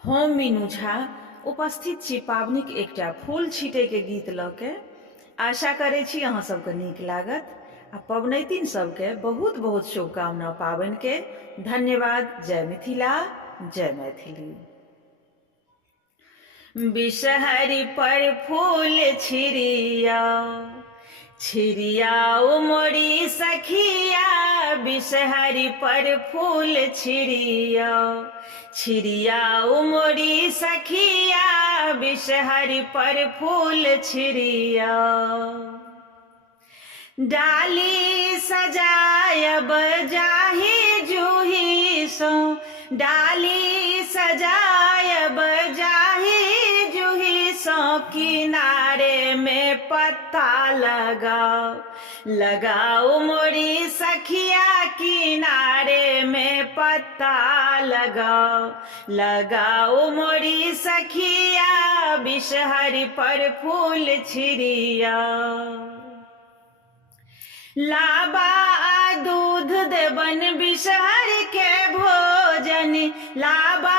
हम मीनू झा उपस्थित छी पाबनिक एकटा फूल छीटे के गीत लऽ के। आशा करै छी अहाँ सबके नीक लागत आ पबनैतिन सबके बहुत बहुत शुभकामना पाबनि के। धन्यवाद। जय मिथिला, जय मैथिली। बिषहरि पर फूल छिड़ियाओ, छिड़ियाओ मोरी सखिया। बिषहरि पर फूल छिड़ियाओ, छिड़ियाओ मोरी सखिया। बिषहरि पर फूल छिड़ियाओ। डाली सजायब जाहि जूही सो, डाली सजायब जाहि जूही सो। किनारे में पत्ता लगाओ, लगाओ मोरी सखिया। किनारे में पत्ता लगाओ, लगाओ मोरी सखिया। बिषहरि पर फूल छिड़ियाओ। लाबा दूध देबन बिषहरि के भोजन, लाबा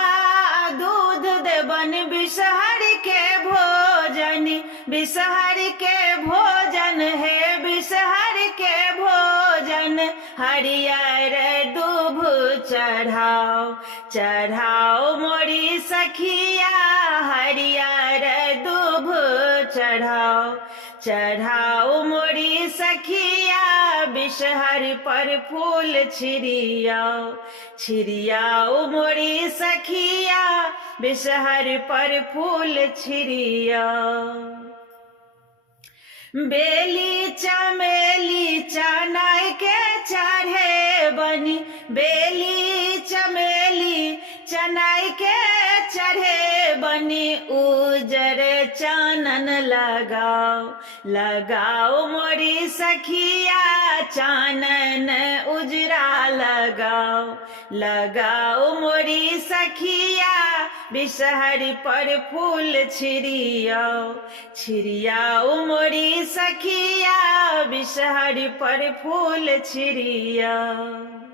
दूध देबन बिषहरि के भोजन। बिषहरि के भोजन है, बिषहरि के भोजन। हरियर दूभ चढ़ाओ, चढ़ाओ मोरी सखिया। हरियर दूभ चढ़ाओ, चढ़ाओ मोरी सखिया। बिषहरि पर फूल छिड़ियाओ, छिड़ियाओ मोरी सखिया। बिषहरि पर फूल छिड़ियाओ। बेली चमेली चनाई के चढ़े बनी, बेली चमेली चनाई के चढ़े बनी। उजर चानन लगाओ, लगाओ मोरी सखिया। चानन उजरा लगाओ, लगाओ मोरी सखिया। बिषहरि पर फूल छिड़ियाओ, छिड़ियाओ मोरी सखिया। बिषहरि पर फूल छिड़ियाओ।